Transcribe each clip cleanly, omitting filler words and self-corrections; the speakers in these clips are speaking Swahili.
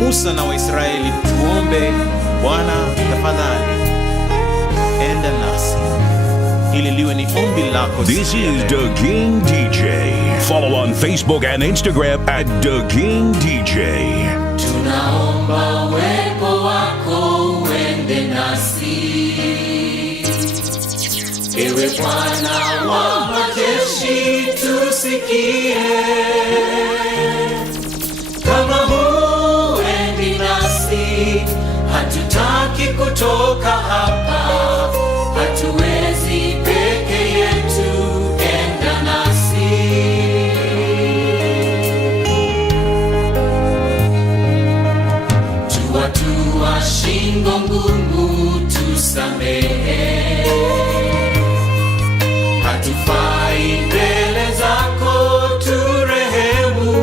Musa na Waisraeli, tuombe Bwana tafadhali enda nasi. Hili liwe ni ombi lako. This is Ndige. Follow on Facebook and Instagram at Ndige. Tunaomba uwepo wako uende nasi, ewe Bwana wa majeshi, tusikie. Kama huendi nasi, hatutaki kutoka hapa, hatuwezi peke yetu, enda nasi. Tuatua shingo ngumu, tusamehe, hatufai mbele zako, turehemu.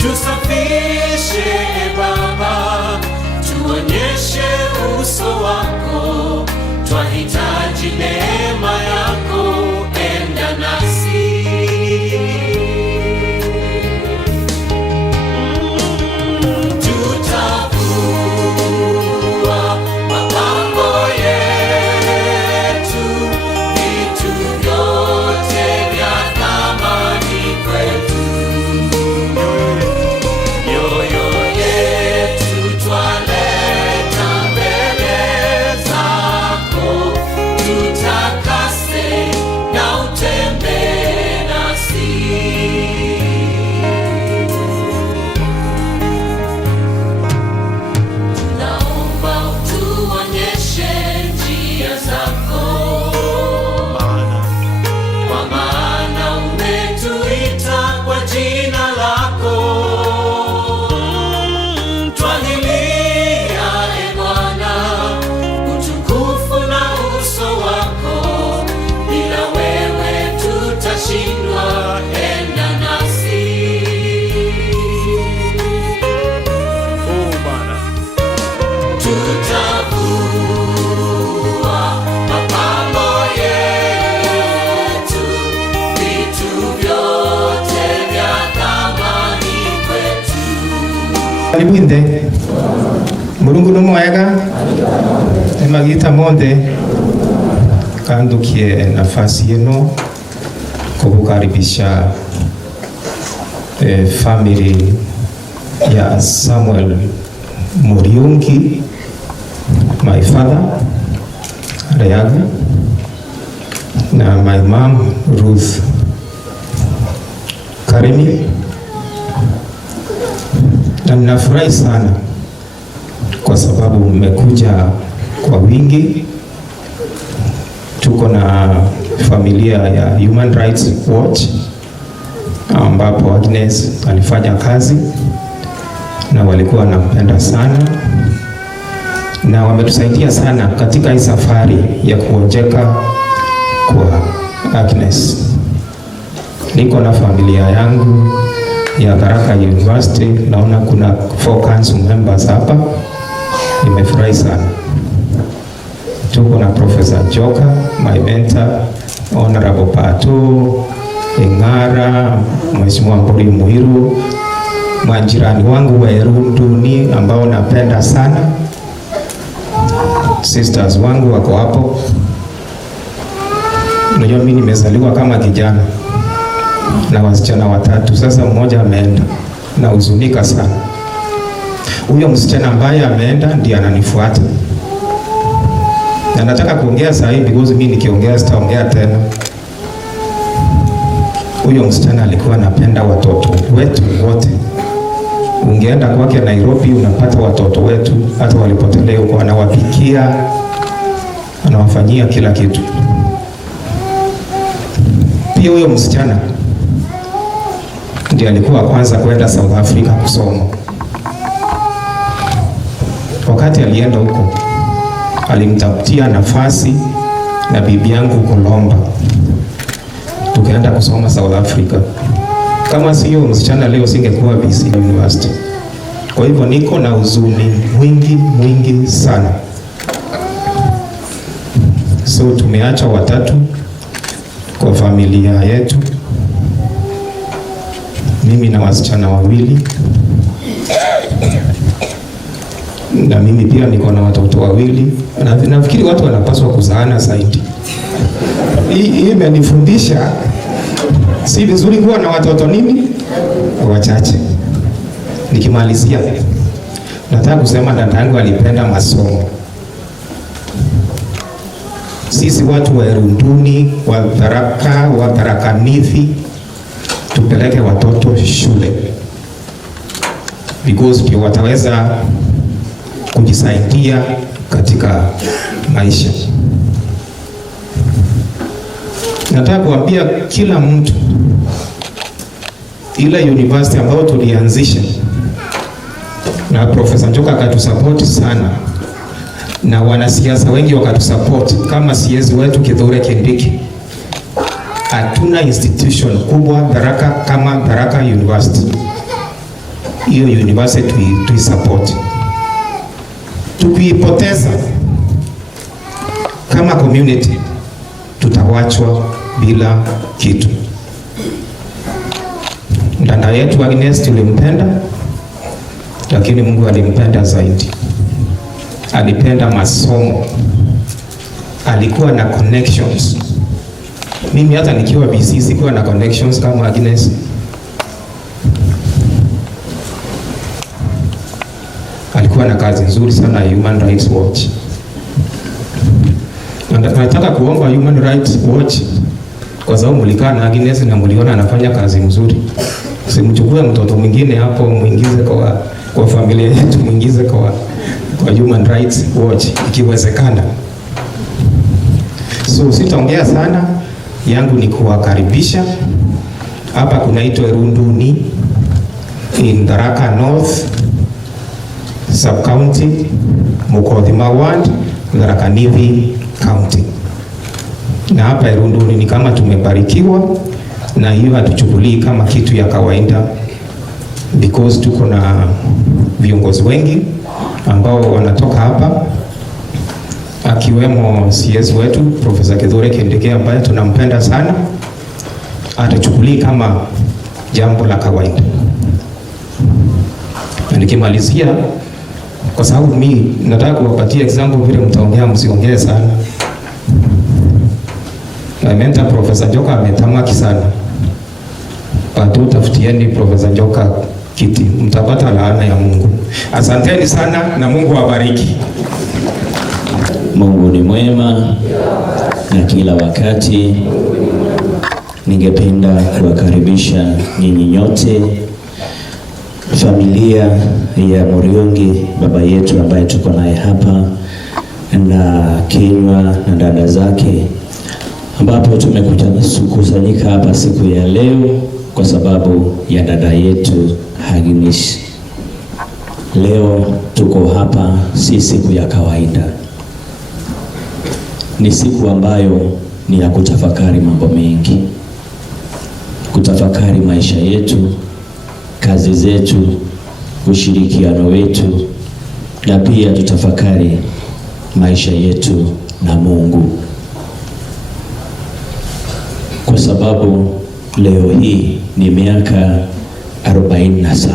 Tusafishe Baba, tuonyeshe uso wako, twahitaji neema yako, enda nasi. Tutavua mapambo yetu, vitu vyote vya thamani kwetu. Mioyo yetu twaleta mbele zako, tutakase na utembee nasi. Tunaomba utuonyeshe njia zako, kwa maana umetuita kwa jina lako. Twalilia e Bwana, utukufu na uso wako, bila wewe tutashindwa, enda nasi. Tutavua mapambo yetu, vitu vyote vya thamani kwetu. Karibuni. Mulungu ni mwega. Emagita monde kandukie nafasi yenu kukukaribisha family ya Samuel Muriungi, my father Reaga, na my mom Ruth Karimi. Na ninafurahi sana kwa sababu mmekuja kwa wingi. Tuko na familia ya Human Rights Watch ambapo Agnes alifanya kazi na walikuwa wanampenda sana, na wametusaidia sana katika hii safari ya kuonjeka kwa Agnes. Niko na familia yangu ya Tharaka University, naona kuna 4 council members hapa. Nimefurahi sana. Tuko na Professor Joka, my mentor, Honorable Pato Engara, Mheshimiwa Mburi Muiru, majirani wangu wa Erunduni ambao napenda sana. Sisters wangu wako hapo. Unajua mimi nimezaliwa kama kijana na wasichana 3. Sasa mmoja ameenda, na huzunika sana. Huyo msichana ambaye ameenda ndiye ananifuata. Na nataka kuongea saa hii because mimi nikiongea sitaongea tena. Huyo msichana alikuwa anapenda watoto wetu wote. Ungeenda kwake Nairobi unapata watoto wetu hata walipotelea huko, anawapikia, anawafanyia kila kitu. Pia huyo msichana ndiye alikuwa kwanza kwenda South Africa kusoma. Wakati alienda huko, alimtafutia nafasi na bibi yangu Kolomba, tukaenda kusoma South Africa. Kama sio msichana leo singekuwa BC University. Kwa hivyo niko na huzuni mwingi sana. So tumeacha watatu kwa familia yetu, mimi na wasichana 2. Na mimi pia niko na watoto wawili. Nafikiri watu wanapaswa kuzaana zaidi. Hii imenifundisha si vizuri kuwa na watoto nini wachache. Nikimalizia, nataka kusema dada yangu alipenda masomo. Sisi watu wa Erunduni, wa Tharaka Nithi, tupeleke watoto shule because ndio wataweza kujisaidia katika maisha. Nataka kuambia kila mtu, ile university ambayo tulianzisha na Profesa Njoka akatusupport sana, na wanasiasa wengi wakatusupport kama CS wetu Kithure Kindiki. Hatuna institution kubwa Tharaka kama Tharaka University. Hiyo university tuisupport. Tukiipoteza kama community, tutawachwa bila kitu. Dada yetu Agnes tulimpenda, lakini Mungu alimpenda zaidi. Alipenda masomo, alikuwa na connections. Mimi hata nikiwa BC sikuwa na connections kama Agnes. Alikuwa na kazi nzuri sana ya Human Rights Watch. Nataka kuomba Human Rights Watch, kwa sababu mlikaa na Agnes na mliona anafanya kazi nzuri, simchukue mtoto mwingine hapo muingize kwa familia yetu, muingize kwa Human Rights Watch ikiwezekana. So sitaongea sana, yangu ni kuwakaribisha. Hapa kunaitwa Erunduni in Tharaka North Sub County, Mukothima Ward, Tharaka Nithi County. Na hapa Erunduni ni kama tumebarikiwa, na hiyo hatuchukulii kama kitu ya kawaida because tuko na viongozi wengi ambao wanatoka hapa, akiwemo CS wetu Profesa Kithure Kindiki ambaye tunampenda sana. Hatuchukulii kama jambo la kawaida. Na nikimalizia, kwa sababu mimi nataka kuwapatia example vile mtaongea, msiongee sana. Na menta Profesa Njoka ametamaki sana. Bado tafutieni Profesa Njoka kiti, mtapata laana ya Mungu. Asanteni sana na Mungu awabariki. Mungu ni mwema na kila wakati. Ningependa kuwakaribisha nyinyi nyote, familia ya Muriungi, baba yetu ambaye tuko naye hapa, na Kinywa na dada zake, ambapo tumekukusanyika hapa siku ya leo kwa sababu ya dada yetu Agnes. Leo tuko hapa si siku ya kawaida. Ni siku ambayo ni ya kutafakari mambo mengi. Kutafakari maisha yetu, kazi zetu, ushirikiano wetu, na pia tutafakari maisha yetu na Mungu. Kwa sababu leo hii ni miaka 47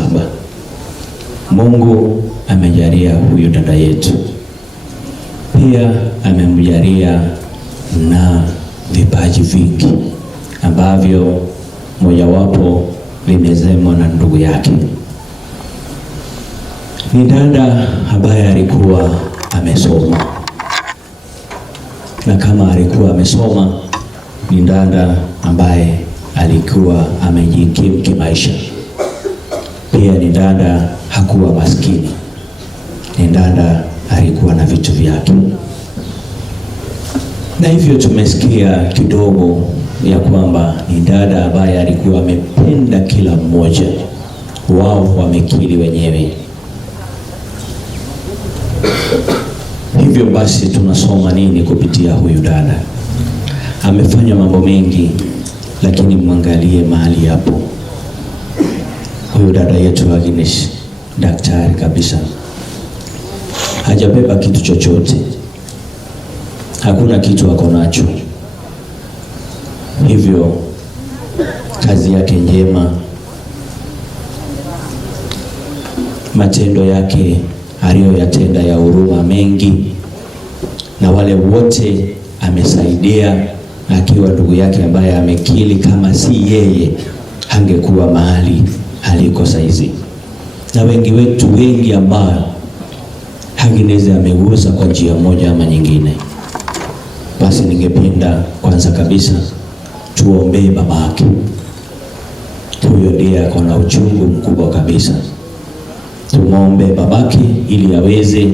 Mungu amejalia huyu dada yetu. Pia amemjalia na vipaji vingi ambavyo mojawapo limezemwa na ndugu yake. Ni dada ambaye alikuwa amesoma, na kama alikuwa amesoma, ni dada ambaye alikuwa amejikimu kimaisha. Pia ni dada hakuwa maskini, ni dada alikuwa na vitu vyake. Na hivyo tumesikia kidogo ya kwamba ni dada ambaye alikuwa amependa kila mmoja. Wao wamekiri wenyewe. Hivyo basi tunasoma nini kupitia huyu dada? Amefanya mambo mengi, lakini mwangalie mahali hapo. Huyu dada yetu Agnes, daktari kabisa, hajabeba kitu chochote, hakuna kitu ako nacho. Hivyo kazi yake njema matendo yake aliyoyatenda ya huruma mengi, na wale wote amesaidia, akiwa ndugu yake ambaye amekili kama si yeye hangekuwa mahali aliko saizi, na wengi wetu wengi ambao Agnes amegusa kwa njia moja ama nyingine. Basi ningependa kwanza kabisa tuombee babake. Huyo ndiye ako na uchungu mkubwa kabisa. Tumwombe babake ili aweze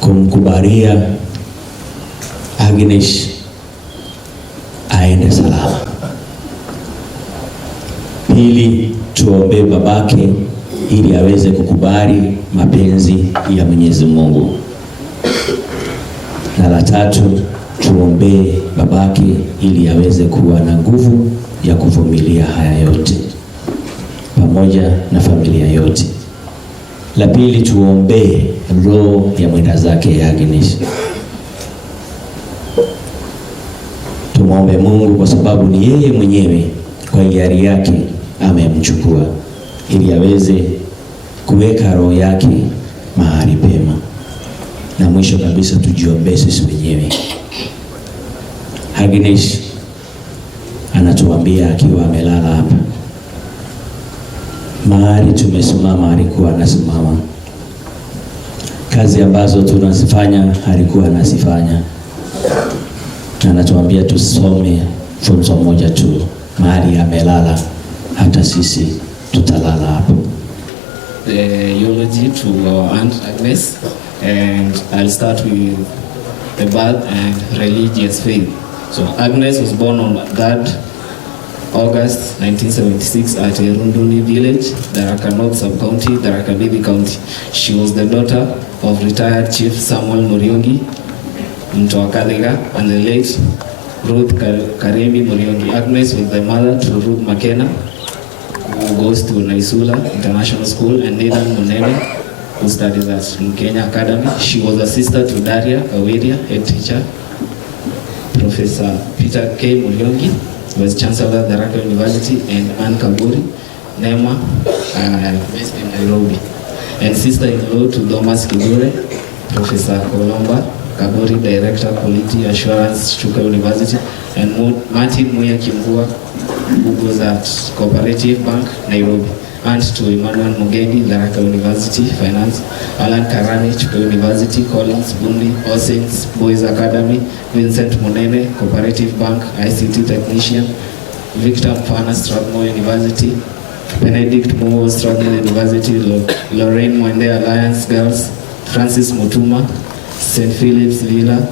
kumkubalia Agnes aende salama. Pili, tuombe babake ili aweze kukubali mapenzi ya Mwenyezi Mungu. Na la tatu, tuombe babake ili aweze kuwa na nguvu ya kuvumilia haya yote pamoja na familia yote. La pili, tuombe roho ya mwenda zake Agnes. Tumwombe Mungu kwa sababu ni yeye mwenyewe kwa hiari yake amemchukua, ili aweze kuweka roho yake mahali pema. Na mwisho kabisa tujiombee sisi wenyewe. Agnes anatuambia akiwa amelala hapa, mahali tumesimama alikuwa anasimama, kazi ambazo tunazifanya alikuwa anazifanya, na anatuambia tusome funzo moja tu, mahali amelala hata sisi tutalala hapo. The eulogy to our Aunt Agnes, and I'll start with the birth and religious faith. So Agnes was born on 3rd August 1976 at Erunduni village, Tharaka North Sub-County, Tharaka Nithi County. She was the daughter of retired Chief Samuel Muriongi Mtoakadhiga and the late Ruth Karemi Muriongi. Agnes was the mother to Ruth McKenna, who goes to Naisula International School, and Nathan Munene, who studies at Kenya Academy. She was a sister to Daria Kaweria, head teacher, Professor Peter K. Muriongi, was Chancellor of Tharaka University, and Anne Kaburi Nema, based in Nairobi, and sister-in-law to Thomas Kibure, Professor Kolomba Kaburi, Director Quality Assurance, Chuka University, and Martin Muya Kimbua, who was at Cooperative Bank, Nairobi, and to Emmanuel Mugendi, Tharaka University, Finance, Alan Karani, Chuka University, Collins, Bundi, Osins, Boys Academy, Vincent Munene, Cooperative Bank, ICT Technician, Victor Mfana, Strathmore University, Benedict Moore, Strathmore University, Lorraine Mwende, Alliance Girls, Francis Mutuma, St. Philip's Villa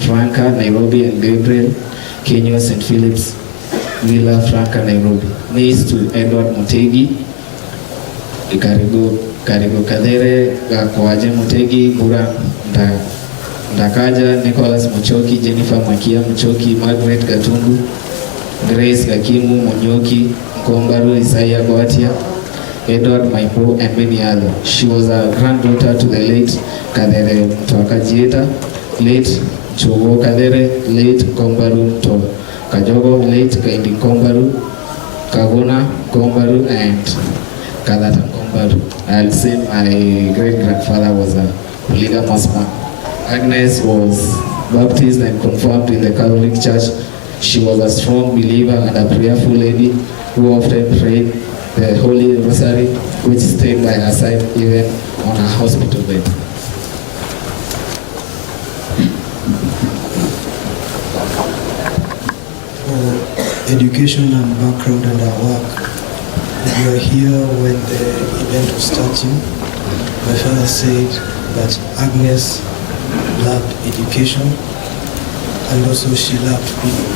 Franca, Nairobi, and Gabriel Kenya, St. Philip's Villa Franca, Nairobi. Niece to Edward Mutegi, Karigo Kadere, Kwaje Mutegi, Bura Ndakaja, Nicholas Muchoki, Jennifer Makia Muchoki, Margaret Gatungu, Grace Gakimu Munyoki, Kombaru Isaiah Gwatia, Edward Maipo, and many others. She was a granddaughter to the late Kadere Mtwakajieta, late Chogo Kadere, late Kombaru Mto Kajogo, late Kaindi Kombaru, Kaguna Kombaru, and Kadata Kombaru. I'll say my great-grandfather was a polygamous man. Agnes was baptized and confirmed in the Catholic Church. She was a strong believer and a prayerful lady who often prayed the Holy Rosary, which stayed by her side even on her hospital bed. For education and background and our work, we were here when the event was starting. My father said that Agnes loved education and also she loved people.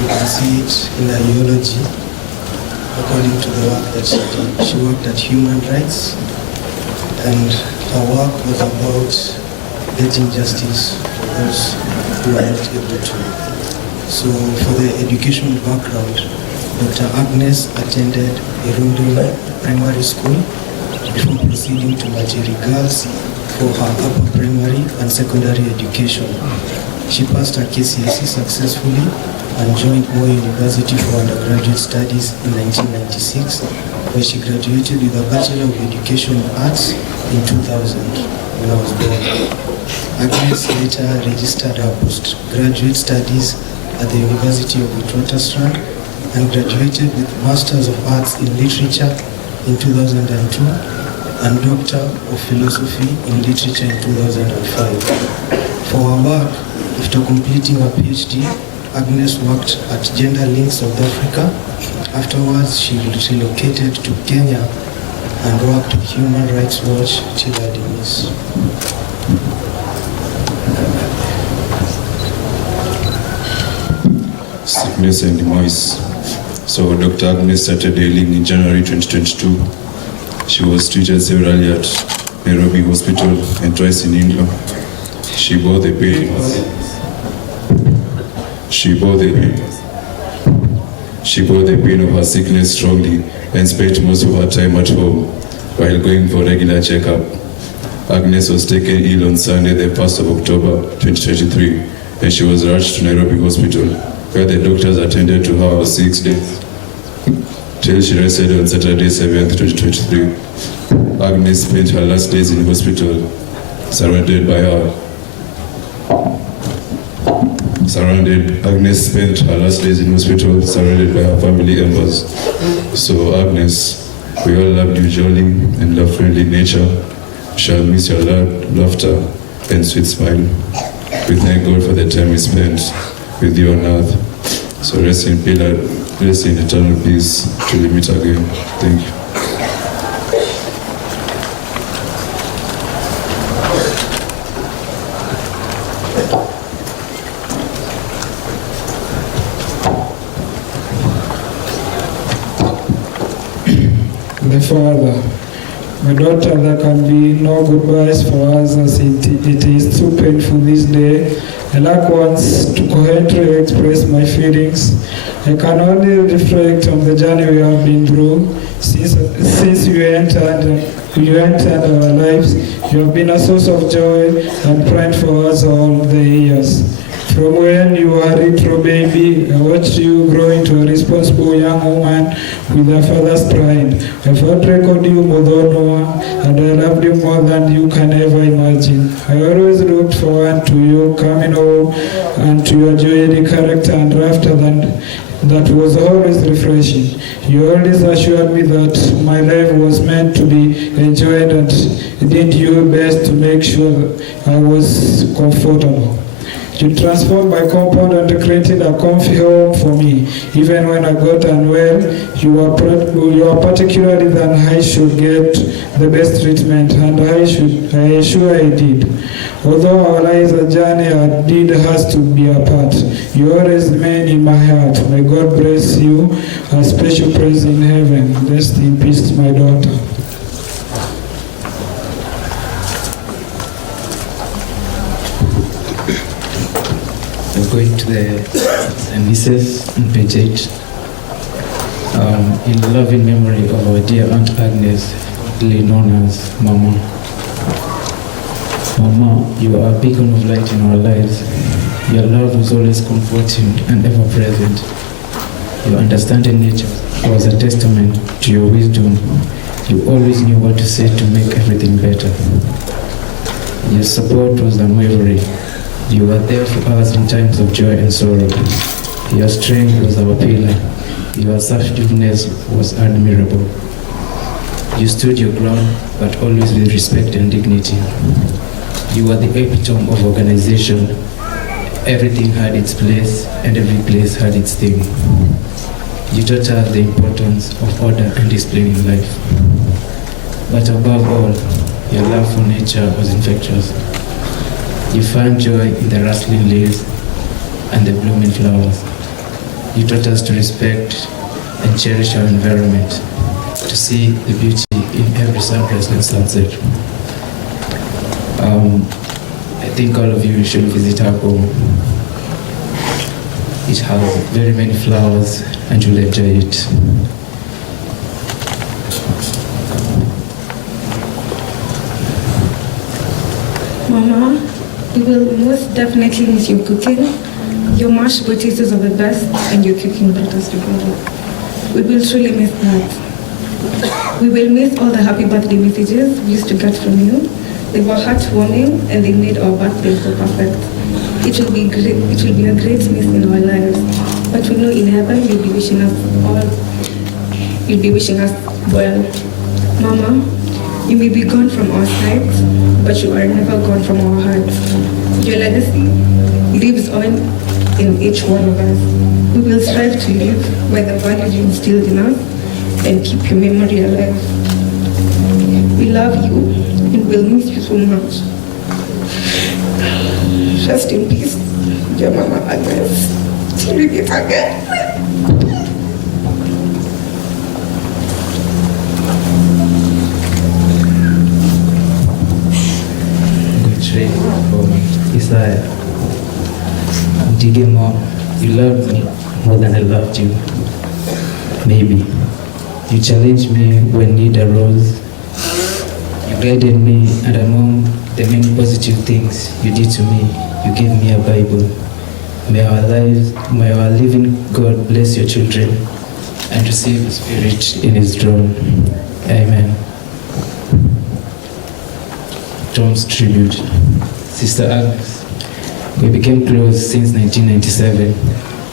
You can see it in her eulogy. According to the work that she did, she worked at Human Rights, and her work was about getting justice for those who are not able to. So for the educational background, Dr. Agnes attended Irundula Primary School before proceeding to Majeri Girls for her upper primary and secondary education. She passed her KCSE successfully and joined Moi University for undergraduate studies in 1996, where she graduated with a Bachelor of Education in Arts in 2000 when I was born. Agnes later registered her postgraduate studies at the University of Witwatersrand and graduated with Masters of Arts in Literature in 2002 and Doctor of Philosophy in Literature in 2005. For her work, after completing her PhD, Agnes worked at Gender Link South Africa. Afterwards, she relocated to Kenya and worked with Human Rights Watch till her demise. Sickness and demise. So Dr. Agnes started ailing in January 2022. She was treated severally at Nairobi Hospital and twice in India. She bore the pain of her sickness strongly and spent most of her time at home while going for regular checkup. Agnes was taken ill on Sunday, the 1st of October 2023, and she was rushed to Nairobi Hospital, where the doctors attended to her for 6 days, till she rested on Saturday, 7th, 2023. Agnes spent her last days in hospital, surrounded by her family members. So Agnes, we all loved you jolly and love-friendly nature. We shall miss your laughter and sweet smile. We thank God for the time we spent with you on earth. So rest in eternal peace till we meet again. Thank you. The Father, my daughter, there can be no goodbyes for us as it is too painful this day. I lack once to coherently express my feelings. I can only reflect on the journey we have been through since you entered our lives. You have been a source of joy and pride for us all the years. From when you were a little baby, I watched you grow into a responsible young woman with a father's pride. I felt record you more than one, and I loved you more than you can ever imagine. I always looked forward to you coming home and to your joyous character and laughter that was always refreshing. You always assured me that my life was meant to be enjoyed and did your best to make sure I was comfortable. You transformed my compound and created a comfy home for me. Even when I got unwell, you were particularly that I should get the best treatment, and I sure I did. Although our lives a journey, our deed has to be apart. You always remain in my heart. May God bless you. A special praise in heaven. Rest in peace, my daughter. Going to the nieces on page 8. In loving memory of our dear Aunt Agnes, known as Mama. Mama, you are a beacon of light in our lives. Your love was always comforting and ever present. Your understanding nature was a testament to your wisdom. You always knew what to say to make everything better. Your support was unwavering. You were there for us in times of joy and sorrow. Your strength was our pillar. Your assertiveness was admirable. You stood your ground, but always with respect and dignity. You were the epitome of organization. Everything had its place, and every place had its theme. You taught us the importance of order and discipline in life. But above all, your love for nature was infectious. You found joy in the rustling leaves and the blooming flowers. You taught us to respect and cherish our environment, to see the beauty in every sunrise and sunset. I think all of you should visit our home. It has very many flowers and you'll enjoy it. Mama, we will most definitely miss your cooking. Your mashed potatoes are the best, and your cooking brought us together. We will truly miss that. We will miss all the happy birthday messages we used to get from you. They were heartwarming, and they made our birthdays so perfect. It will be great. It will be a great miss in our lives. But we know in heaven you'll be wishing us all. You'll be wishing us well. Mama, you may be gone from our sides, but you are never gone from our hearts. Your legacy lives on in each one of us. We will strive to live by the values you instilled in us and keep your memory alive. We love you and will miss you so much. Rest in peace, dear Mama Agnes. Till we meet again. Isaiah, Ndige, Mom, you loved me more than I loved you. Maybe you challenged me when need arose. You guided me, and among the many positive things you did to me, you gave me a Bible. May our living God bless your children and receive the Spirit in His throne. Amen. Tom's tribute. Sister Agnes, we became close since 1997.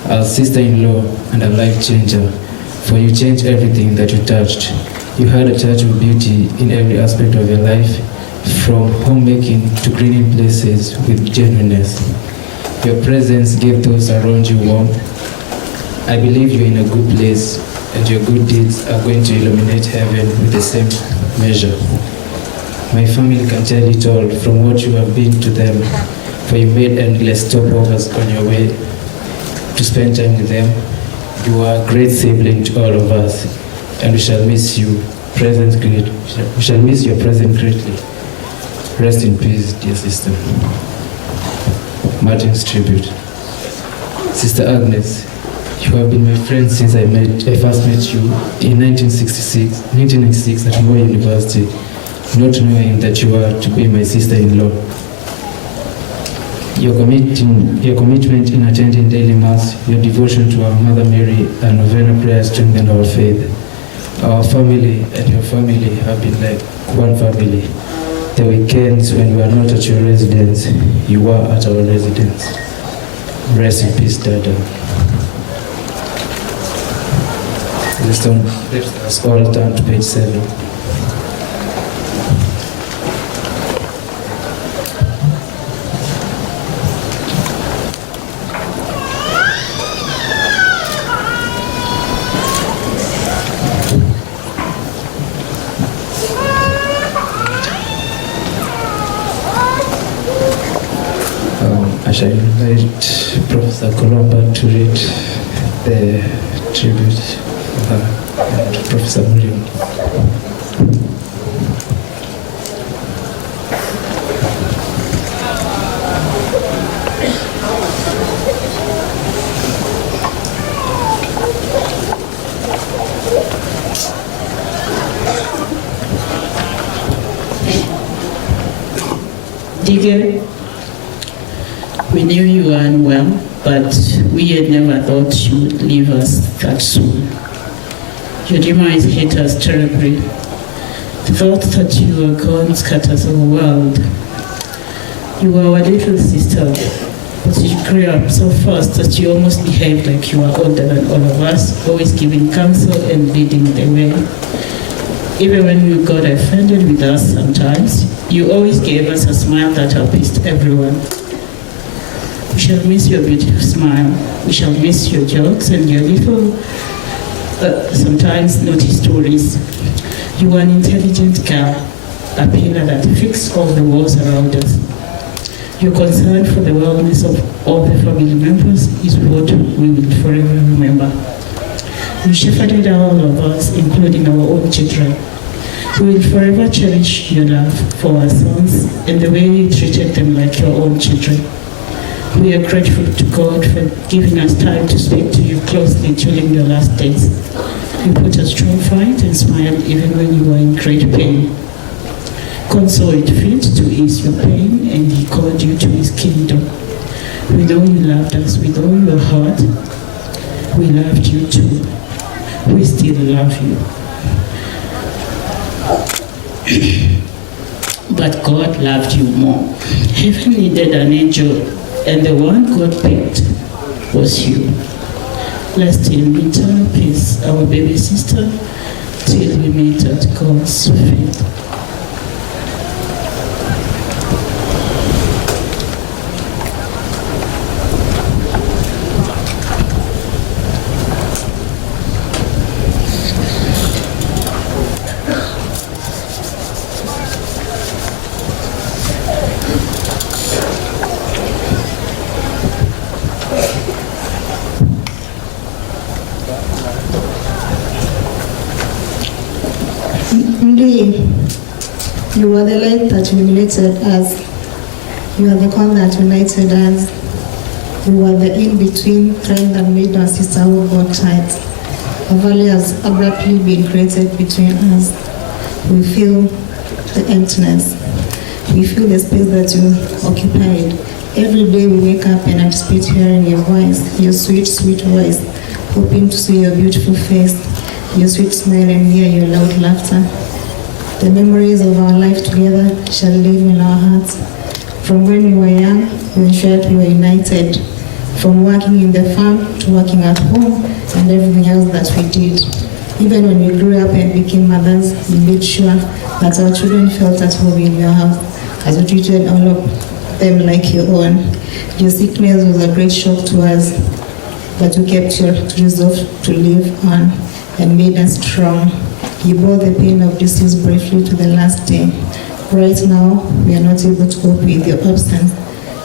Our sister-in-law and a life changer, for you changed everything that you touched. You had a touch of beauty in every aspect of your life, from homemaking to cleaning places with genuineness. Your presence gave those around you warmth. I believe you're in a good place, and your good deeds are going to illuminate heaven with the same measure. My family can tell it all from what you have been to them, for you made endless stopovers on your way to spend time with them. You are a great sibling to all of us, and we shall miss you. We shall miss your presence greatly. Rest in peace, dear sister. Martin's tribute. Sister Agnes, you have been my friend since I first met you in 1996 at Moi University, not knowing that you are to be my sister-in-law. Your commitment in attending daily mass, your devotion to our Mother Mary and novena prayer strengthened our faith. Our family and your family have been like one family. The weekends when you are not at your residence, you were at our residence. Rest in peace, Dada. Let's all turn to page 7. I shall invite Professor Colomba to read the tribute and Professor Mullion. Ndige, we knew you were unwell, but we had never thought you would leave us that soon. Your demise hit us terribly. The thought that you were gone scatters our world. You were our little sister, but you grew up so fast that you almost behaved like you were older than all of us, always giving counsel and leading the way. Even when you got offended with us sometimes, you always gave us a smile that appeased everyone. We shall miss your beautiful smile. We shall miss your jokes and your little, sometimes naughty stories. You were an intelligent girl, a pillar that fixed all the walls around us. Your concern for the wellness of all the family members is what we will forever remember. You shepherded all of us, including our own children. We will forever cherish your love for our sons and the way you treated them like your own children. We are grateful to God for giving us time to speak to you closely during your last days. You put a strong fight and smiled even when you were in great pain. God saw it fit to ease your pain, and He called you to His kingdom. We know you loved us with all your heart. We loved you too. We still love you. But God loved you more. Heaven needed an angel, and the one God picked was you. Rest in eternal peace, our baby sister, till we meet at God's feet. Ndige, you are the light that illuminated us. You are the one that united us. You are the in-between thread that made our sisterhood more tight. A valley has abruptly been created between us. We feel the emptiness. We feel the space that you occupied. Every day we wake up and anticipate hearing your voice, your sweet, sweet voice, hoping to see your beautiful face, your sweet smile, and hear your loud laughter. The memories of our life together shall live in our hearts. From when we were young, we ensured we were united. From working in the farm to working at home and everything else that we did. Even when we grew up and became mothers, we made sure that our children felt at home in your house, as we treated all of them like your own. Your sickness was a great shock to us, but you kept your resolve to live on and made us strong. You bore the pain of disease bravely to the last day. Right now, we are not able to cope with your absence.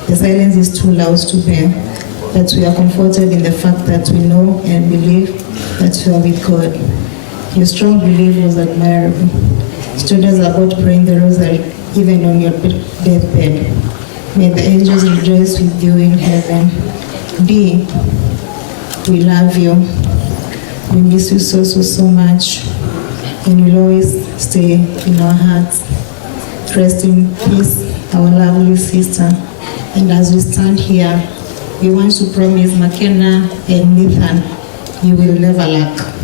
The silence is too loud to bear, but we are comforted in the fact that we know and believe that you are with God. Your strong belief was admirable. Students are about praying the rosary even on your deathbed. May the angels rejoice with you in heaven. D, we love you. We miss you so much, and will always stay in our hearts. Rest in peace, our lovely sister. And as we stand here, we want to promise McKenna and Nathan, you will never lack.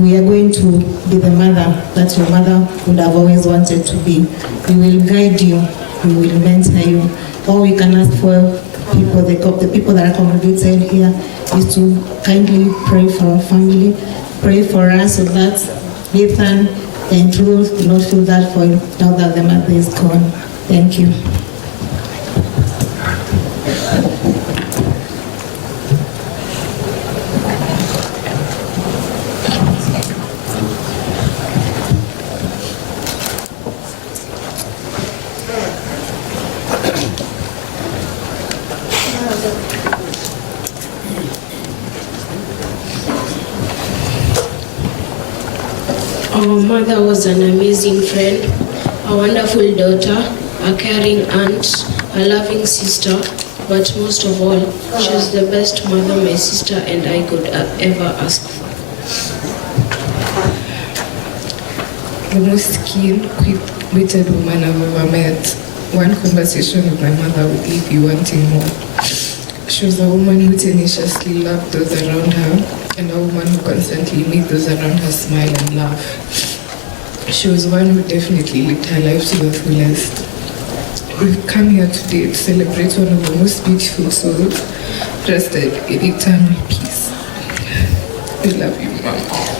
We are going to be the mother that your mother would have always wanted to be. We will guide you, we will mentor you. All we can ask for the people that are congregated here is to kindly pray for our family, pray for us so that Nathan and Truth do not feel that for now that the mother is gone. Thank you. Our mother was an amazing friend, a wonderful daughter, a caring aunt, a loving sister, but most of all, she was the best mother my sister and I could ever ask for. The most keen, quick-witted woman I've ever met. One conversation with my mother would leave you wanting more. She was a woman who tenaciously loved those around her, and a woman who constantly made those around her smile and laugh. She was one who definitely lived her life to the fullest. We've come here today to celebrate one of the most beautiful souls, rested in eternal peace. We love you, Mom.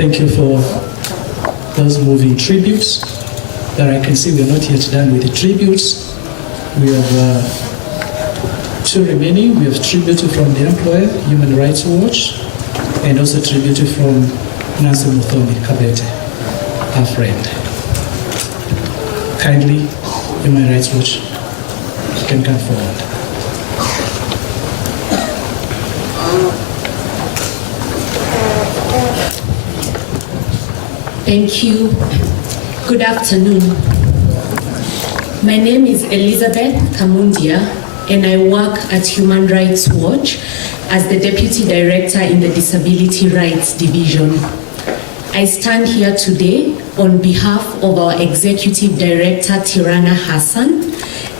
Thank you for those moving tributes. That I can see we're not yet done with the tributes. We have two remaining. We have tribute from the employer, Human Rights Watch, and also tribute from Nancy Muthoni Kabete, our friend. Kindly, Human Rights Watch, you can come forward. Thank you. Good afternoon. My name is Elizabeth Kamundia, and I work at Human Rights Watch as the Deputy Director in the Disability Rights Division. I stand here today on behalf of our Executive Director, Tirana Hassan,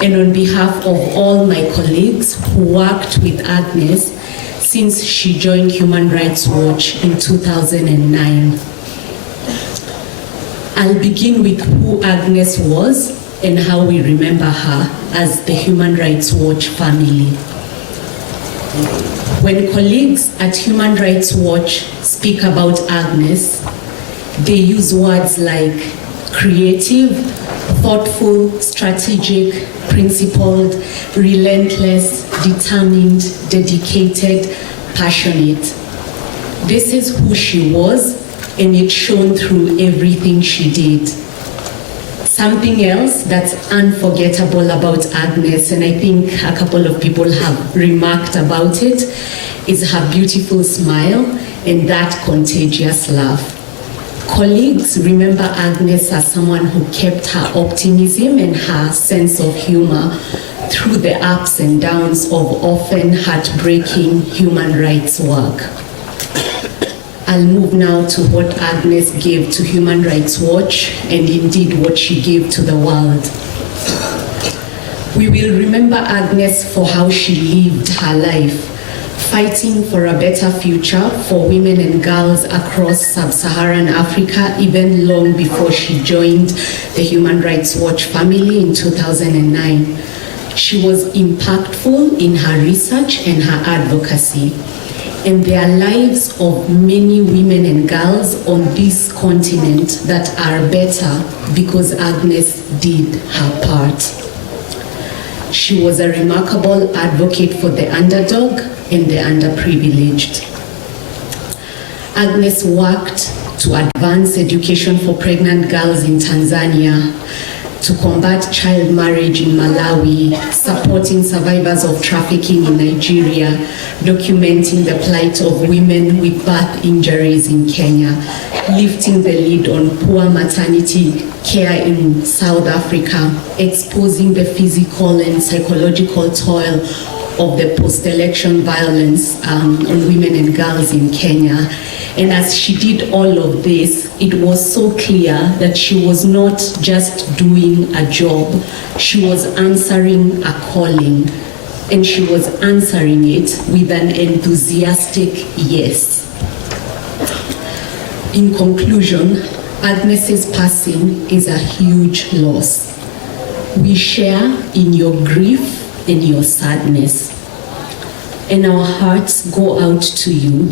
and on behalf of all my colleagues who worked with Agnes since she joined Human Rights Watch in 2009. I'll begin with who Agnes was and how we remember her as the Human Rights Watch family. When colleagues at Human Rights Watch speak about Agnes, they use words like creative, thoughtful, strategic, principled, relentless, determined, dedicated, passionate. This is who she was, and it shone through everything she did. Something else that's unforgettable about Agnes, and I think a couple of people have remarked about it, is her beautiful smile and that contagious laugh. Colleagues remember Agnes as someone who kept her optimism and her sense of humor through the ups and downs of often heartbreaking human rights work. I'll move now to what Agnes gave to Human Rights Watch and indeed what she gave to the world. We will remember Agnes for how she lived her life, fighting for a better future for women and girls across sub-Saharan Africa, even long before she joined the Human Rights Watch family in 2009. She was impactful in her research and her advocacy, and there are lives of many women and girls on this continent that are better because Agnes did her part. She was a remarkable advocate for the underdog and the underprivileged. Agnes worked to advance education for pregnant girls in Tanzania, to combat child marriage in Malawi, supporting survivors of trafficking in Nigeria, documenting the plight of women with birth injuries in Kenya, lifting the lead on poor maternity care in South Africa, exposing the physical and psychological toil of the post-election violence on women and girls in Kenya. And as she did all of this, it was so clear that she was not just doing a job, she was answering a calling, and she was answering it with an enthusiastic yes. In conclusion, Agnes's passing is a huge loss. We share in your grief and your sadness, and our hearts go out to you,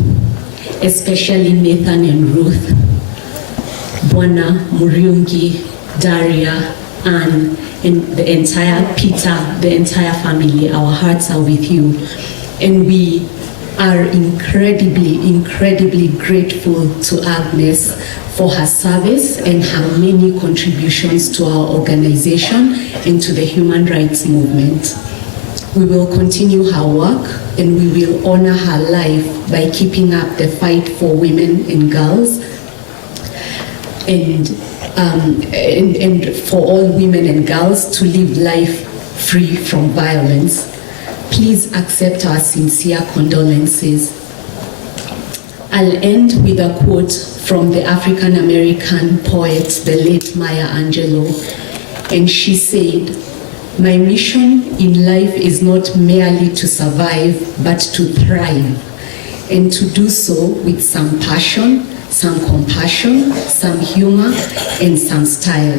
especially Nathan and Ruth, Bwana, Muriungi, Daria, Anne, and the entire Peter, the entire family. Our hearts are with you, and we are incredibly grateful to Agnes for her service and her many contributions to our organization and to the human rights movement. We will continue her work, and we will honor her life by keeping up the fight for women and girls and for all women and girls to live life free from violence. Please accept our sincere condolences. I'll end with a quote from the African American poet, the late Maya Angelou, and she said, "My mission in life is not merely to survive, but to thrive, and to do so with some passion, some compassion, some humor, and some style."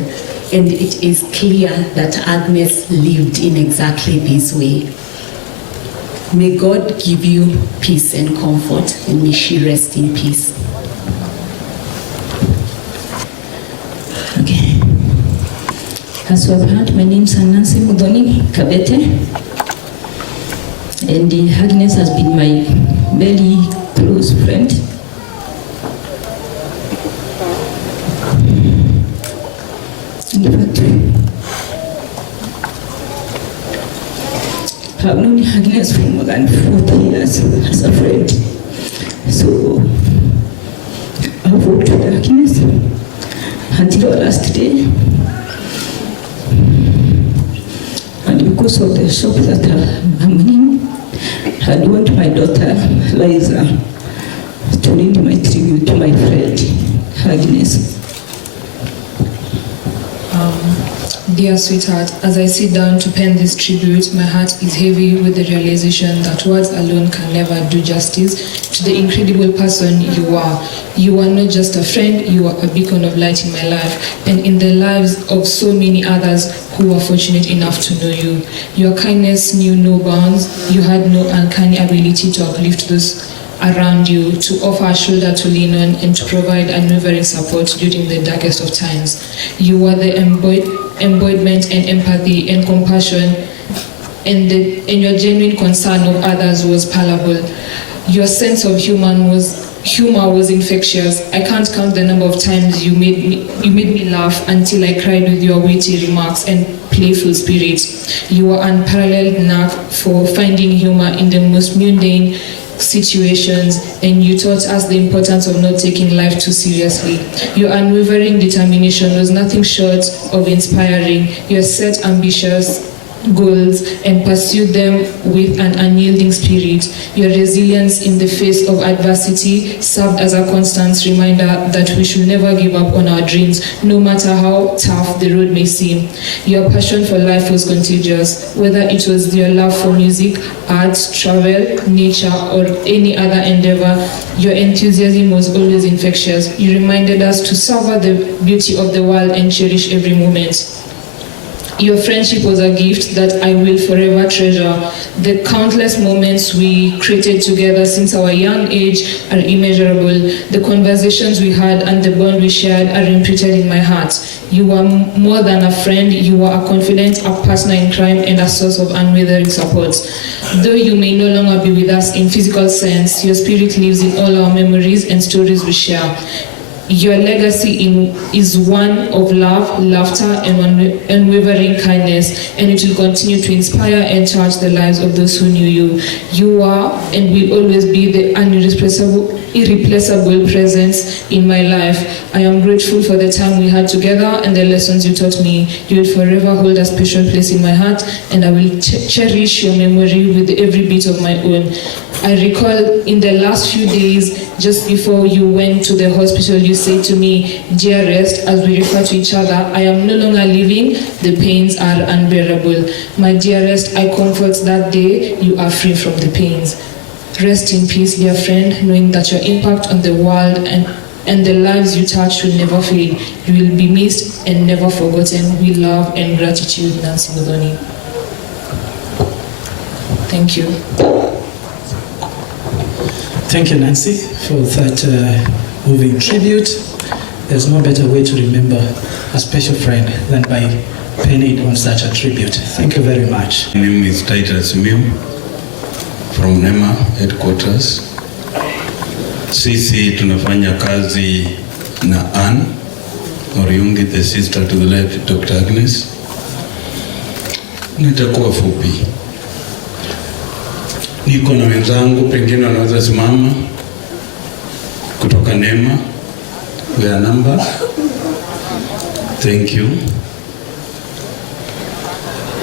And it is clear that Agnes lived in exactly this way. May God give you peace and comfort, and may she rest in peace. Okay. As we have heard, my name is Nancy Mudoni Kabete, and Agnes has been my very close friend. In fact, I've known Agnes for more than 40 years as a friend. So I've worked with Agnes until our last day. And because of the shock that I'm in, I want my daughter, Liza, to read my tribute to my friend, Agnes. Dear sweetheart, as I sit down to pen this tribute, my heart is heavy with the realization that words alone can never do justice to the incredible person you are. You are not just a friend, you are a beacon of light in my life and in the lives of so many others who were fortunate enough to know you. Your kindness knew no bounds. You had no uncanny ability to uplift those around you, to offer a shoulder to lean on, and to provide unwavering support during the darkest of times. You were the embodiment and empathy and compassion, and your genuine concern of others was palpable. Your sense of humor was infectious. I can't count the number of times you made me laugh until I cried with your witty remarks and playful spirit. You were unparalleled knack for finding humor in the most mundane situations, and you taught us the importance of not taking life too seriously. Your unwavering determination was nothing short of inspiring. You set ambitious goals and pursued them with an unyielding spirit. Your resilience in the face of adversity served as a constant reminder that we should never give up on our dreams, no matter how tough the road may seem. Your passion for life was contagious, whether it was your love for music, art, travel, nature, or any other endeavor. Your enthusiasm was always infectious. You reminded us to savor the beauty of the world and cherish every moment. Your friendship was a gift that I will forever treasure. The countless moments we created together since our young age are immeasurable. The conversations we had and the bond we shared are imprinted in my heart. You were more than a friend, you were a confidant, a partner in crime, and a source of unwavering support. Though you may no longer be with us in physical sense, your spirit lives in all our memories and stories we share. Your legacy is one of love, laughter, and unwavering kindness, and it will continue to inspire and charge the lives of those who knew you. You are and will always be the irreplaceable presence in my life. I am grateful for the time we had together and the lessons you taught me. You will forever hold a special place in my heart, and I will cherish your memory with every bit of my own. I recall in the last few days, just before you went to the hospital, you said to me, "Dearest," as we refer to each other, "I am no longer living, the pains are unbearable." My dearest, I comfort that day you are free from the pains. Rest in peace, dear friend, knowing that your impact on the world and the lives you touch will never fade. You will be missed and never forgotten. With love and gratitude, Nancy Muthoni. Thank you. Thank you, Nancy, for that moving tribute. There's no better way to remember a special friend than by penning on such a tribute. Thank you very much. My name is Titus Miu from NEMA headquarters. Sisi tunafanya kazi na Anne Moriungi, the sister to the late Dr. Agnes. Nitakuwa fupi. Niko na wenzangu, pengine wanaweza simama kutoka NEMA. Their number. Thank you.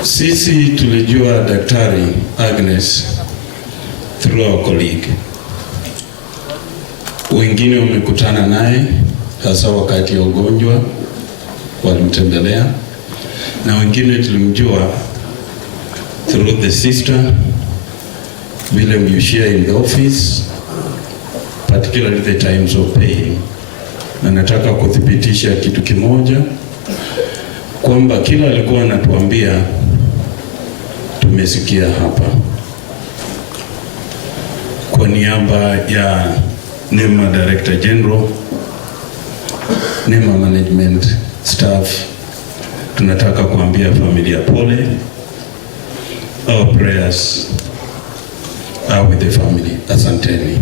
Sisi tulijua Daktari Agnes through our colleague. Wengine wamekutana naye hasa wakati ya ugonjwa walimtembelea, na wengine tulimjua through the sister William you share in the office, particularly the times of pain. Na nataka kuthibitisha kitu kimoja, kwamba kila alikuwa anatuambia tumesikia hapa. Kwa niaba ya NEMA Director General, NEMA Management Staff, tunataka kuambia familia pole. Our prayers are with the family. Asanteni.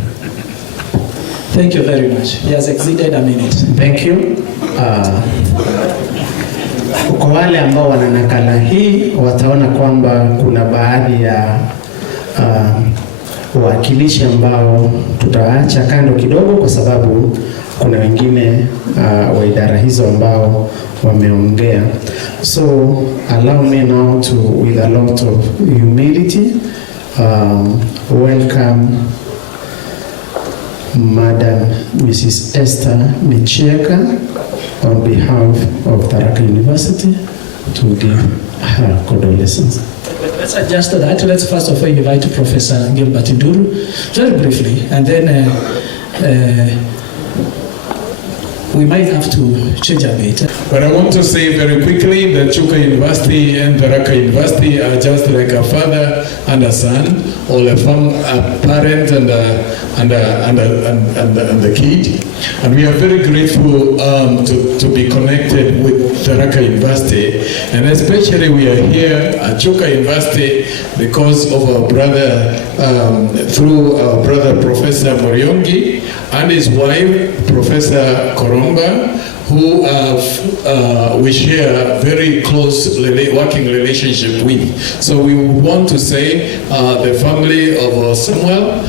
Thank you very much. He has exceeded a minute. Thank you. Kwa wale ambao wana nakala hii wataona kwamba kuna baadhi ya wawakilishi ambao tutaacha kando kidogo, kwa sababu kuna wengine wa idara hizo ambao wameongea. So allow me now to, with a lot of humility, welcome Madam Mrs. Esther Micheka on behalf of Tharaka University to give her condolences. Let's adjust to that. Let's first of all invite Professor Gilbert Nduru very briefly, and then we might have to change a bit. But I want to say very quickly that Chuka University and Tharaka University are just like a father and a son, or a parent and the kid. And we are very grateful to be connected with Tharaka University. And especially we are here at Chuka University because of our brother, through our brother Professor Muriongi and his wife, Professor Koromba, who we share very close working relationship with. So we would want to say the family of Samuel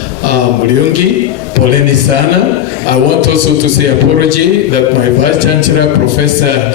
Muriongi, poleni sana. I want also to say apology that my Vice Chancellor, Professor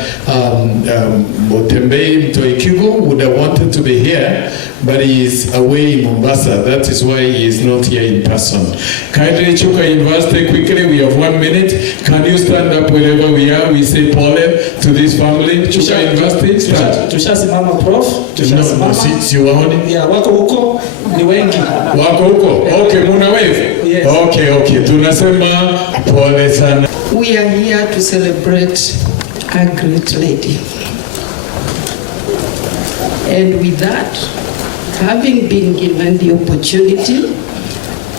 Motembei Mtoikigo, would have wanted to be here, but he is away in Mombasa. That is why he is not here in person. Kindly, Chuka University, quickly, we have 1 minute. Can you stand up wherever we are? We say pole to this family. Chuka University, start. Tushasimama prof. No, si waoni. Yeah, wako huko ni wengi. Wako huko. Okay, muna wave. Yes. Okay. Tunasema pole sana. We are here to celebrate a great lady. And with that, having been given the opportunity,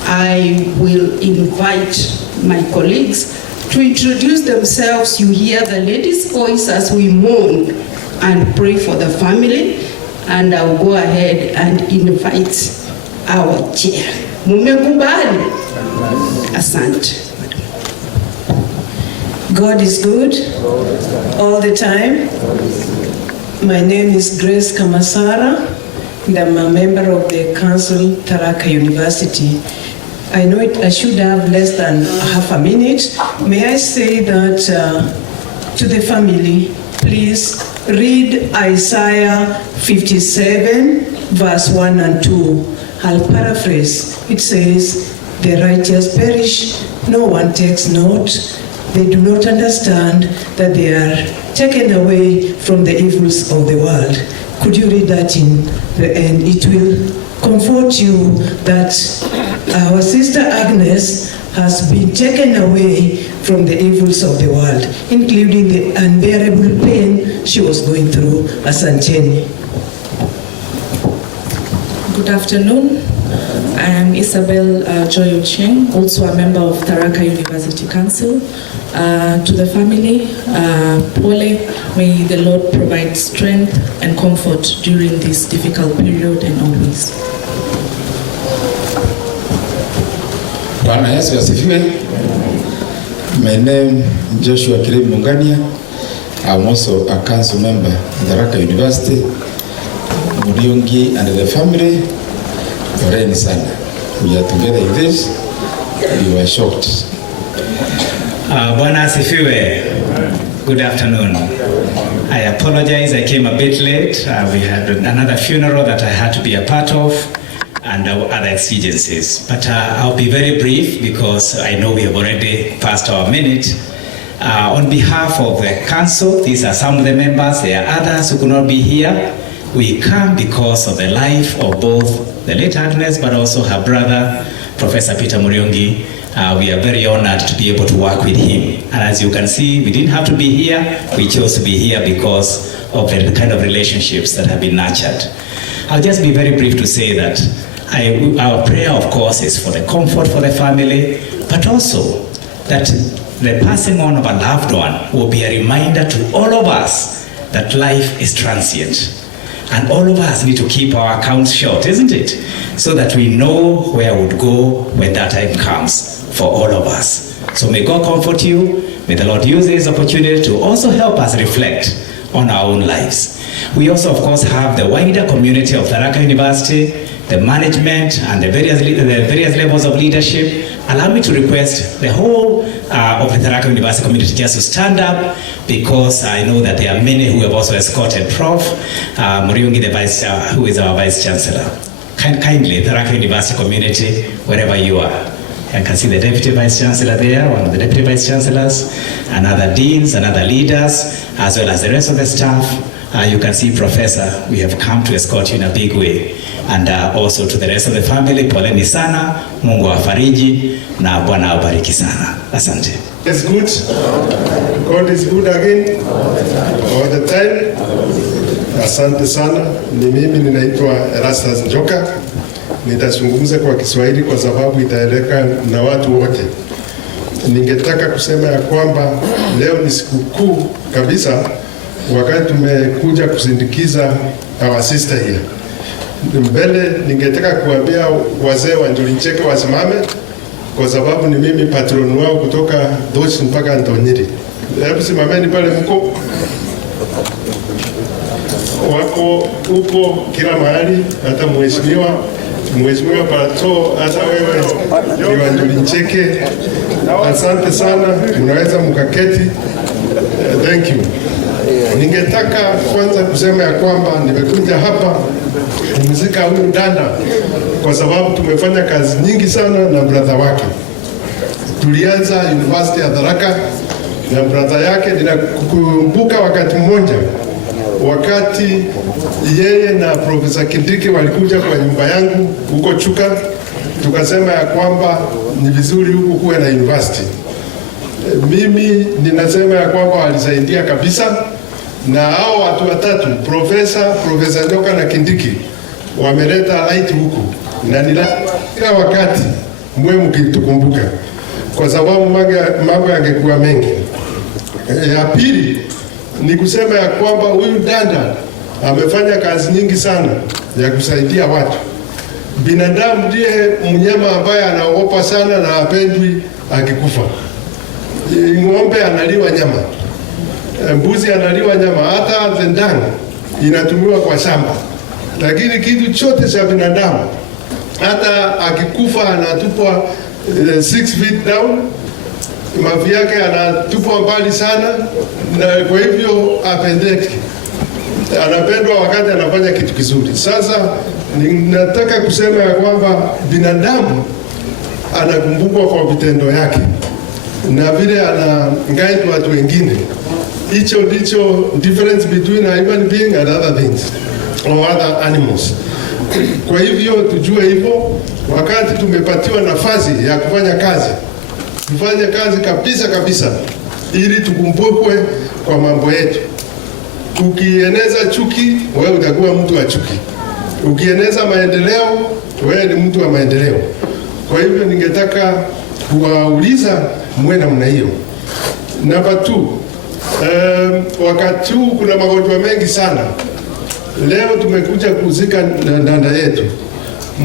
I will invite my colleagues to introduce themselves. You hear the lady's voice as we mourn and pray for the family, and I'll go ahead and invite our chair. Mumekubali? Asante. God is good all the time. My name is Grace Kamasara, and I'm a member of the Council, Tharaka University. I know I should have less than half a minute. May I say that to the family, please read Isaiah 57, verse 1 and 2. I'll paraphrase. It says, "The righteous perish, no one takes note. They do not understand that they are taken away from the evils of the world." Could you read that in the end? It will comfort you that our sister Agnes has been taken away from the evils of the world, including the unbearable pain she was going through. Asanteni. Good afternoon. I am Isabel Joy Ocheng, also a member of Tharaka University Council. To the family, pole, may the Lord provide strength and comfort during this difficult period and always. Bwana Yesu asifiwe. My name is Joshua Kirib Mungania. I'm also a council member at Tharaka University. Muriongi and the family, poleni sana. We are together in this. We were shocked. Bwana asifiwe. Good afternoon. I apologize, I came a bit late. We had another funeral that I had to be a part of and other exigencies. But I'll be very brief because I know we have already passed our minute. On behalf of the council, these are some of the members, there are others who could not be here. We come because of the life of both the late Agnes but also her brother, Professor Peter Muriongi. We are very honored to be able to work with him. And as you can see, we didn't have to be here. We chose to be here because of the kind of relationships that have been nurtured. I'll just be very brief to say that our prayer, of course, is for the comfort for the family, but also that the passing on of a loved one will be a reminder to all of us that life is transient. And all of us need to keep our accounts short, isn't it? So that we know where we would go when that time comes for all of us. So may God comfort you. May the Lord use this opportunity to also help us reflect on our own lives. We also, of course, have the wider community of Tharaka University the management and the various levels of leadership, allow me to request the whole of the Tharaka University community just to stand up, because I know that there are many who have also escorted Prof. Muriungi, who is our Vice Chancellor. Kindly, Tharaka University community, wherever you are. I can see the Deputy Vice Chancellor there, one of the Deputy Vice Chancellors, and other deans and other leaders, as well as the rest of the staff. You can see, Professor, we have come to escort you in a big way. And also to the rest of the family, poleni sana, Mungu awafariji, na Bwana awabariki sana. Asante. It's good. God is good again all the time. Asante sana. Ni mimi ninaitwa Erastus Njoka. Nitazungumza kwa Kiswahili kwa sababu itaeleka na watu wote. Ningetaka kusema ya kwamba leo ni siku kuu kabisa, wakati tumekuja kusindikiza our sister here. Mbele ningetaka kuambia wazee wa Ndige wasimame, kwa sababu ni mimi patron wao kutoka Doshi mpaka Ntonyeri. Hebu simameni pale mko. Wako upo kila mahali, hata mheshimiwa Pato, hata wewe ni wa Ndige. Asante sana, mnaweza mkaketi. Thank you. Ningetaka kwanza kusema ya kwamba nimekuja hapa kumzika huyu dada kwa sababu tumefanya kazi nyingi sana na brother wake. Tulianza University ya Tharaka na brother yake. Ninakumbuka wakati mmoja, wakati yeye na Professor Kindiki walikuja kwa nyumba yangu huko Chuka, tukasema ya kwamba ni vizuri huku kuwe na university. Mimi ninasema ya kwamba walisaidia kabisa, na hao watu watatu, Professor Njoka na Kindiki, wameleta light huku, na kila wakati mwe mkitukumbuka, kwa sababu mambo yangekuwa mengi. Ya pili ni kusema ya kwamba huyu dada amefanya kazi nyingi sana ya kusaidia watu. Binadamu ndiye mnyama ambaye anaogopa sana na apendwi akikufa. Ng'ombe analiwa nyama, mbuzi analiwa nyama, hata zendang inatumiwa kwa shamba. Lakini kitu chote cha binadamu, hata akikufa anatupwa 6 feet down, mavi yake anatupwa mbali sana, na kwa hivyo apendeki. Anapendwa wakati anafanya kitu kizuri. Sasa ninataka kusema ya kwamba binadamu anakumbukwa kwa vitendo yake na vile anaguide watu wengine. Hicho ndicho difference between a human being and other things or other animals. Kwa hivyo tujue hivyo, wakati tumepatiwa nafasi ya kufanya kazi, tufanye kazi kabisa ili tukumbukwe kwa mambo yetu. Ukieneza chuki, wewe utakuwa mtu wa chuki. Ukieneza maendeleo, wewe ni mtu wa maendeleo. Kwa hivyo ningetaka kuwauliza mwe namna hiyo. Number 2, wakati huu kuna magonjwa mengi sana. Leo tumekuja kuzika dada yetu.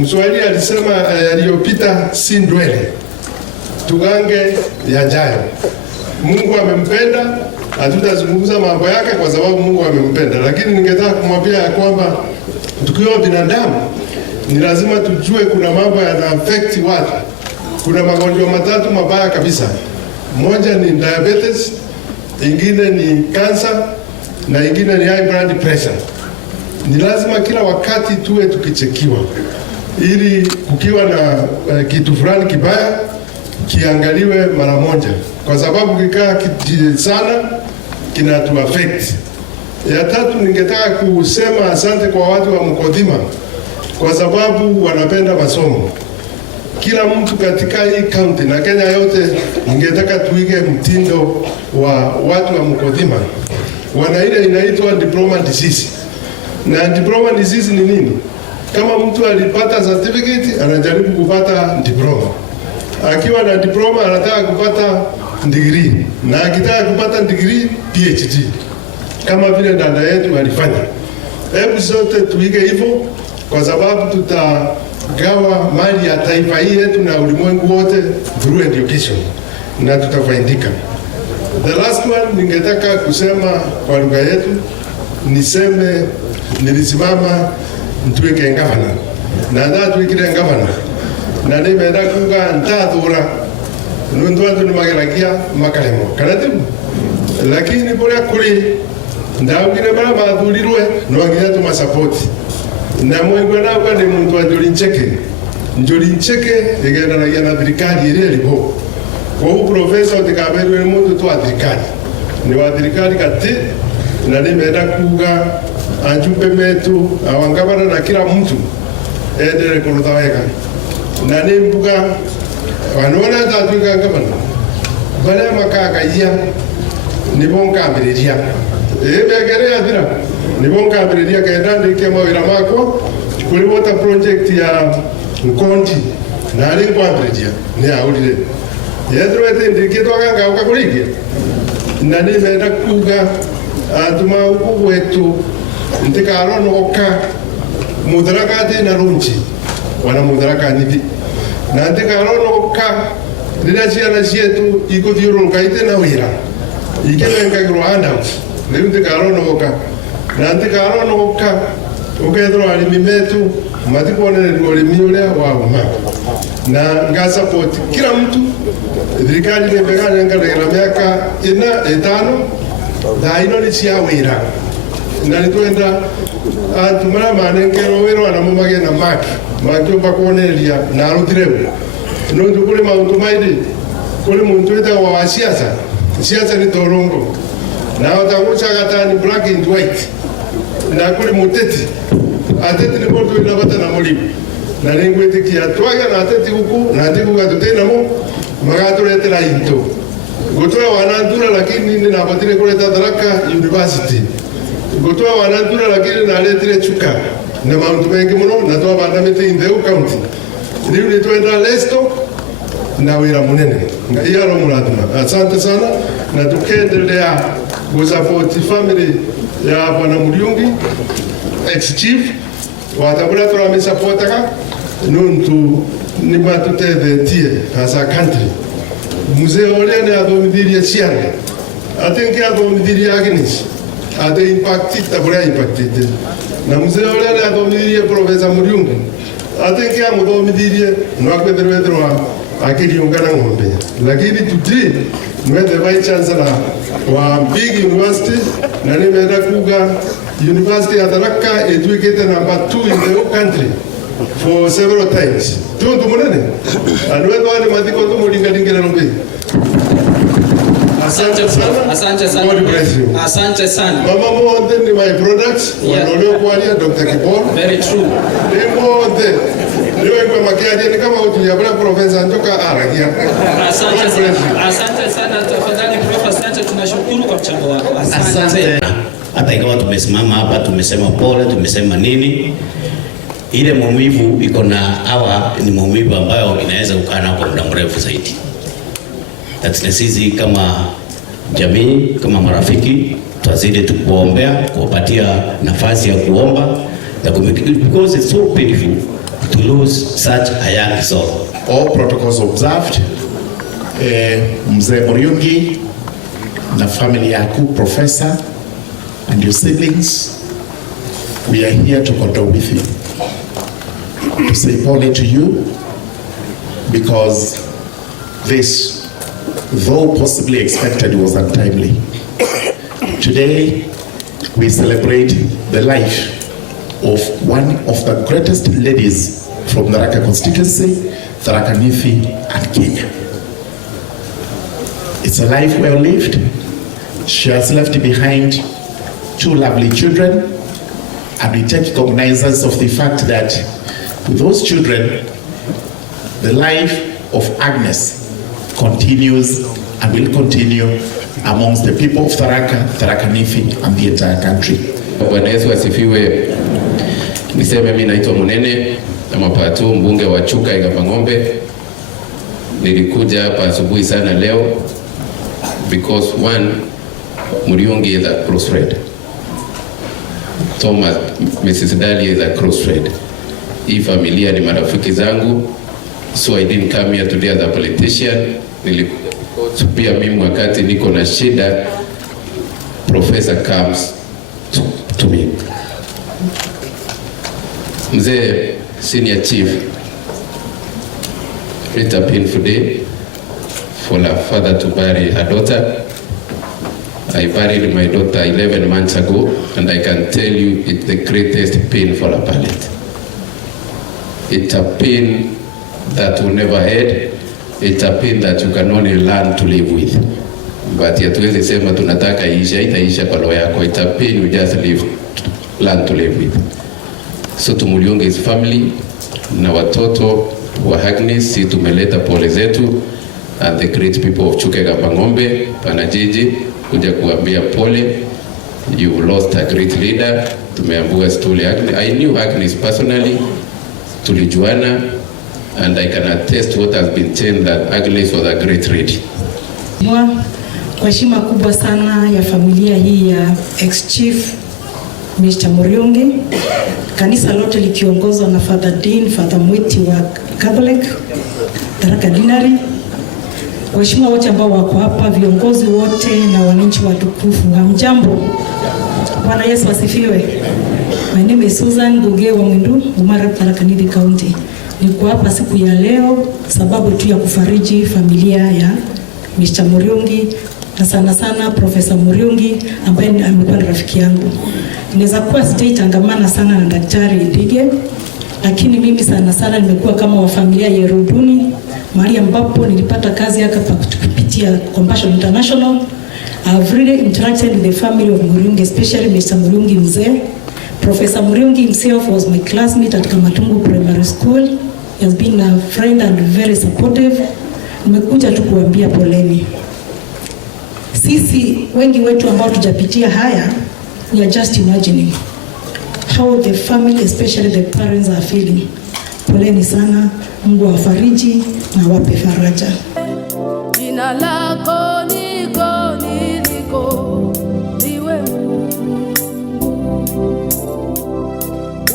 Mswahili alisema yaliyopita si ndwele, tugange yajayo. Mungu amempenda, hatutazungumza mambo yake kwa sababu Mungu amempenda, lakini ningetaka kumwambia ya kwamba tukiwa binadamu ni lazima tujue kuna mambo yana affect watu. Kuna magonjwa matatu mabaya kabisa. Moja ni diabetes, ingine ni cancer, na ingine ni high blood pressure. Ni lazima kila wakati tuwe tukichekiwa, ili kukiwa na kitu fulani kibaya kiangaliwe mara moja, kwa sababu kikaa sana kinatu affect. Ya tatu, ningetaka kusema asante kwa watu wa Mkodhima kwa sababu wanapenda masomo. Kila mtu katika hii county na Kenya yote, ningetaka tuige mtindo wa watu wa Mkodhima. Wana ile inaitwa diploma disease. Na diploma disease ni nini? Kama mtu alipata certificate, anajaribu kupata diploma. Akiwa na diploma anataka kupata degree, na akitaka kupata degree PhD, kama vile dada yetu alifanya. Hebu sote tuige hivyo, kwa sababu tutagawa mali ya taifa hii yetu na ulimwengu wote through education, na tutafaidika. The last one ningetaka kusema kwa lugha yetu, niseme nilisimama Ndige gavana na ndatwikire ngavana na nimenda kuga ntathura nundu andu nimageragia makaremo kana timu lakini kuria kuri ndaugire bara mathurirwe no nginya tumasapoti na mwengwe naugwa ni muntu wa Njuri Ncheke igendanagia na thirikari iria iriho koguo profesa utikaberwe mundu twa thirikari ni wa thirikari kati na nimenda kuga ajumbe metu awangabana na kila mtu endere kurutha wega na nimbuga wanona tatuika ngabana baria makagaia nibo nkambiriria begere athira nibo nkambiriria kenda ndikie mawira makwa kuri water project ya Nkondi na ari kwambiriria ni aurire yethwete ndikie twaganga ukakurikia na nimenda kuga atuma uku wetu ntikaronoka mudarakati na runchi wana mudaraka nithi na ntikaronoka rira ciana cietu ikuthiururuka ite na wira ikirengairwo handout riu ntikaronoka na ntikaronoka ukethirwo arimi metu matikuonereria urimi uria wauma na nga support kila mtu thirikari ni mbega nenganagira miaka 5 thaino ni cia wira na nitwenda atumara manengero wira na mumage na makiumba kuonereria na aruthirewe nundu kuri maundu mairi kuri muntu wetagwo wa siasa ni torongo na utagucagatani black and white na kuri muteti ateti ni mundu wina bata na mulimu na ningwitikia twaga na ateti guku na ndikuga tutinamo magaturetera into gutoa wanandura lakini ninabatire kuleta Tharaka University gutoa wanandura lakini naletire chuka na maundu mengi muno na twabanda miti in the county riu ni twenda lesto na wira munene ngai aro muratuma asante sana na tukendelea kusupport family ya bwana Muriungi ex chief watabula turamesupportaka nuntu ni matutethetie as a country mzee ole ne athomithirie ciana atenke athomithirie Agnes ate impacted tabura impacted na mzee ole ne athomithirie professor Muriungi atenke amuthomithirie no akwetherwa akiriungana ng'ombe lakini today mwethe vice chancellor wa big university na nimenda kuga university ya Tharaka etwikite number 2 in the whole country for several times tundu munene anwetho ani mathiko tumulingalingira nombe. Asante sana. God bless you. Asante sana. Mama Monde ni my products. Wanoleo kualia Dr. Kibor. Very true. Ni Monde. Leo kwa makiaje ni kama utujabula professor Njoka aragia. Asante sana tafadhali Prof. Asante, tunashukuru kwa mchango wako. Asante. Hata ingawa tumesimama hapa tumesema pole, tumesema nini, ile maumivu iko na hawa ni maumivu ambayo inaweza kukaa nao kwa muda mrefu zaidi. Lakini sisi kama jamii, kama marafiki, tutazidi tukuombea, kuwapatia nafasi ya kuomba, because it's so painful to lose such a young soul. All protocols observed. Mzee Muriungi na family yako, professor and your siblings, we are here to condole with you, to say pole to you, because this, though possibly expected, was untimely. Today, we celebrate the life of one of the greatest ladies from the Tharaka constituency, Tharaka Nithi and Kenya. It's a life well lived. She has left behind 2 lovely children, and we take cognizance of the fact that with those children, the life of Agnes continues and will continue amongst the people of Tharaka, Tharaka Nithi, and the entire country. Bwana Yesu asifiwe. Niseme mimi naitwa Munene na Mapatu, mbunge wa Chuka Igapang'ombe. Nilikuja hapa asubuhi sana leo because one, Muriungi is a close friend. Thomas, Mrs. Dali is a close friend. Hii familia ni marafiki zangu, so I didn't come here today as a politician. Nilikuja mimi wakati niko na shida, professor comes to me. Mzee, senior chief, it's a painful day for a father to bury her daughter. I buried my daughter 11 months ago, and I can tell you it's the greatest pain for a parent. It's a pain that will never end. It's a pain that you can only learn to live with. But hatuwezi sema tunataka isha, itaisha kwa roho yako. It's a pain you just learn to live with. So tumulionge his family na watoto wa Agnes, si tumeleta pole zetu, and the great people of Chukega Pangombe, Panajiji, kuja kuambia pole. You lost a great leader. Tumeambua story Agnes. I knew Agnes personally, tulijuana, and I can attest what has been said that Agnes was a great leader. Kwa heshima kubwa sana ya familia hii ya ex-chief Mr. Muriungi, kanisa lote likiongozwa na Father Dean, Father Mwiti wa Catholic, Tharaka Dinari, waheshimiwa wote ambao wako hapa, viongozi wote na wananchi watukufu, hamjambo. Bwana Yesu asifiwe. My name is Susan Guge wa Mwindu, Umara, Tharaka Nithi County. Niko hapa siku ya leo sababu tu ya kufariji familia ya Mr. Muriungi, na sana sana Professor Muriungi ambaye amekuwa rafiki yangu. Inaweza kuwa sitaitangamana sana na Daktari Ndige, lakini mimi sana sana nimekuwa kama wa familia ya Ruduni, mahali ambapo nilipata kazi hapa kupitia Compassion International. I've really interacted with the family of Muriungi, especially Mr. Muriungi mzee. Professor Muriungi himself was my classmate at Kamatungu Primary School. He has been a friend and very supportive. Nimekuja tu kuambia poleni. Sisi wengi wetu ambao tujapitia haya, we are just imagining how the family, especially the parents, are feeling. Poleni sana, Mungu awafariji na wape faraja. Jina lako niko niliko, niwe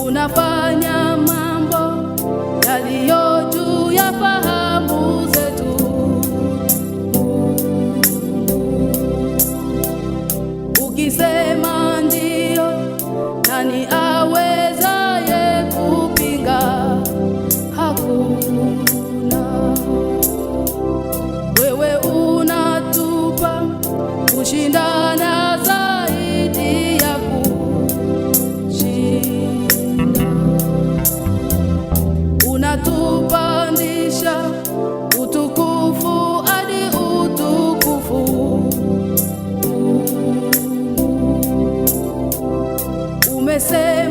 unafanya mambo yaliyo juu ya fahamu zetu. Ukisema ndio, nani awezaye kupinga? Hakuna. Wewe unatupa kushindana zaidi ya kushinda. Unatupandisha utukufu hadi utukufu. Umesema